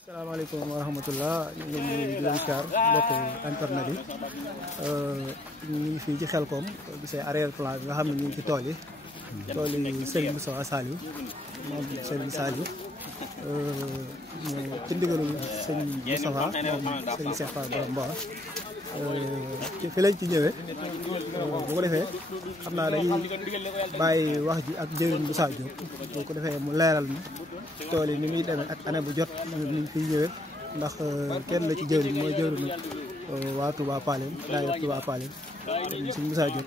Assalamualaikum warahmatullah ñu ngi leen di ziar mbokk internet yi ñu ngi fii ci Xelcom gisee arrière plan bi nga xam ne ñu ngi ci tool yi Serigne Moustapha Saliou moom Serigne Saliou ci ndigalul Serigne Moustapha Serigne Cheikh Mbaor ci fi lañ ci ñëwee bu ko defee xam naa dañuy bàyyi wax ji ak jëwriñ Moussa Diop bu ko defee mu leeral ma tool yi ni muy demee ak année bu jot ñu fiy ñëwee ndax kenn la ci jëwriñ mooy jëwriñu waa Touba Palem daayira Touba Palem suñu Moussa Diop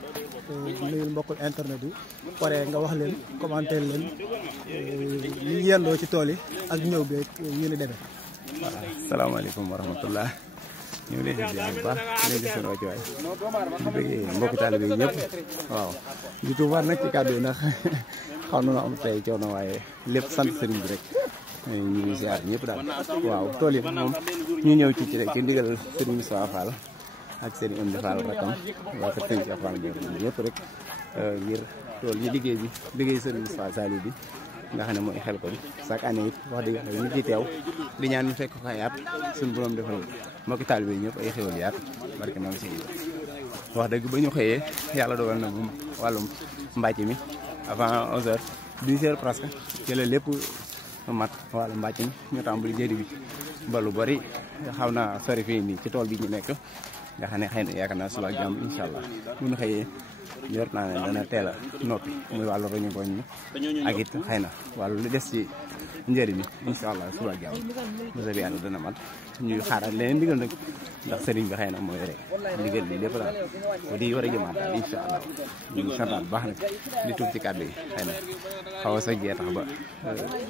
nuyul mbokkul internet yi pare nga wax leen commenter leen ñu yendoo ci tool yi ak ñëw beeg yu ni demee. Asalaamaaleykum wa rahmatullah ñu ngi leen di ziar bu baax di leen di seen wàccuwaay di bëggee mbokki taalibe yi ñëpp waaw di tuubaat nag ci kàddu yi ndax xaw na am tey coono waaye lépp sant sëriñ bi rek ñu ngi ziar ñëpp daal waaw tool yi moom ñu ñëw ci ndigal sëriñ Moustapha Fall ak sëriñ Amndi Fall rakam waa kër sëriñ Cheikh Fall ñëpp rek ngir tool yi liggéey sëriñ Moustapha Saliou bi nga xam ne mooy Xelcom chaque année it wax dëgg ñu ciy teew di ñaan ñu fekk ko yaat suñu borom defal mbokki taalibe yi ñëpp ay xéwal yaat barke na si wax dëgg ba ñu xëyee yàlla dogal na moom wàllum mbàcc mi avant 11h 10h presque ci la lépp mat wàllu mbàcc mi ñu tàmbali jëri bi ba lu bari xaw na sori fii nii ci tool bi ñu nekk nga xam ne xëy na yaakaar naa suba ak jàmm incha allah bu ñu xëyee yor naa ne dana teel a noppi muy wàllu roñu ngoñ mi ak it xëy na wàllu li des ci njëriñ mi incha allah suba ak jàmm bu soobee yàlla dana mat ñuy xaaral leneen ndigal nag ndax sëriñ bi xëy na mooy rek ndigal bi lépp daal bu di war a jëmaat daal incha allah ñu ngi santaat baax nag di tuub ci kàddu yi xëy na xaw a sa jee tax ba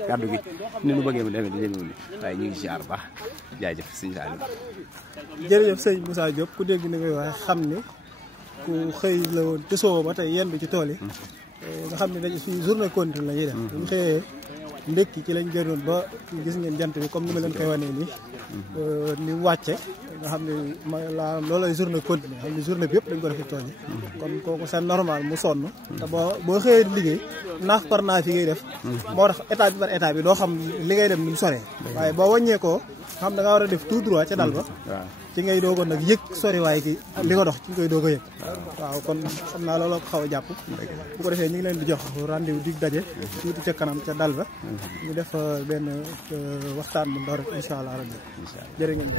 kàddu gi ni nu bëggee mu demee di demee ni waaye ñu ngi ziar baax jaajëf sëñ Saliou. jërëjëf sëñ Moussa Diop ku dégg ni ngay waxee xam ne ku xëy la woon te soo ba tey yendu ci tool yi nga xam ne dañu fii journée continue la ñuy def bu ñu xëyee ndékki ci lañ génnoon ba gis ngeen jant bi comme ni ma leen koy wanee nii ni wàcce nga xam ne loolu ay journée continue xam ne journée bi yëpp dañ ko def ci tool yi kon kooku c'est normal mu sonn te boo xëyee di liggéey naax par naa fi ngay def moo tax état bi par état bi doo xam li ngay dem ni mu soree waaye boo wàññee ko xam da nga war a def tout droit ca dal ba ci ngay doogoon nag yëg soriwaay gi li nga dox ci nga koy doog a yëg waaw kon xam naa loolu xaw a jàpp bu ko defee ñu ngi leen di jox rendez-vous dig daje tuuti ca kanam ca dal ba ñu def benn waxtaan bu ndaw rek incha allah rabbi jërë ngeen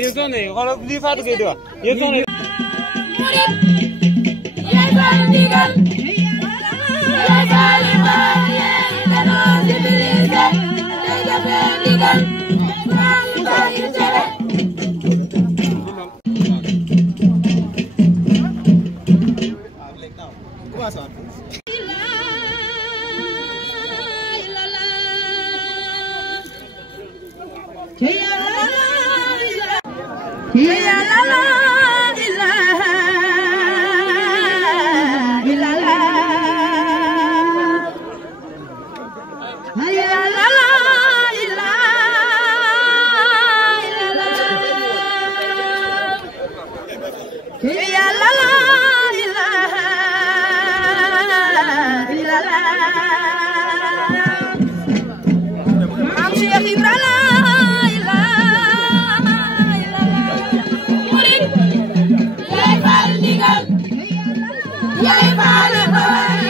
yéen soxna yi xoolal lii Fatou Gueye di wax yéen soxna yi murit yaay faal ndigal yaay faali faal yaay danoo civilisé day jëfee ndigal faali bàyyi tere Cheikh IbraFall yaay faale Mbaor